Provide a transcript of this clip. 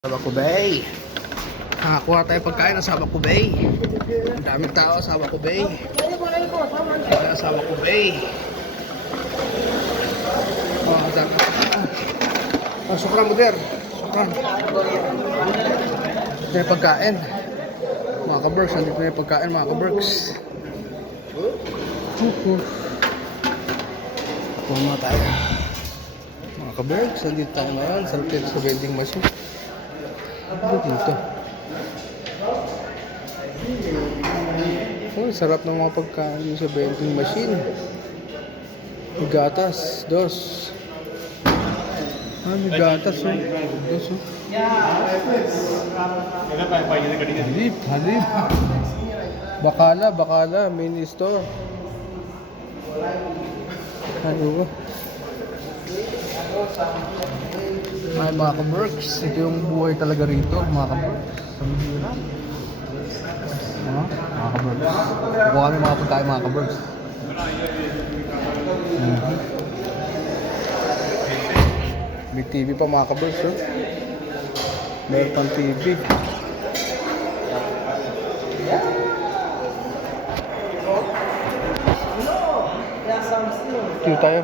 Sabako Bay. Nakakuha tayo pagkain ng Sabako Bay. Ang daming tao sa Sabako Bay. Kaya Sabako Bay. Oh, dami. Sukran mo der. Sukran. Ito yung pagkain. Mga ka-berks, nandito na yung pagkain mga ka-berks. Puma tayo. Mga ka-berks, nandito tayo ngayon. Sarap dito sa vending machine. Ano dito? Oh, sarap ng mga pagkain sa vending machine. May gatas, dos. May gatas, oh. Dos, oh. Halip, halip. Bakala, mini store. Ano ba? Ay mga ka-berks, ito yung buhay talaga rito mga ka-berks. Mga ka-berks. Kukuha kami mga pagkain mga ka-berks. May TV pa mga ka-berks, oh. Meron pang TV. Ito tayo.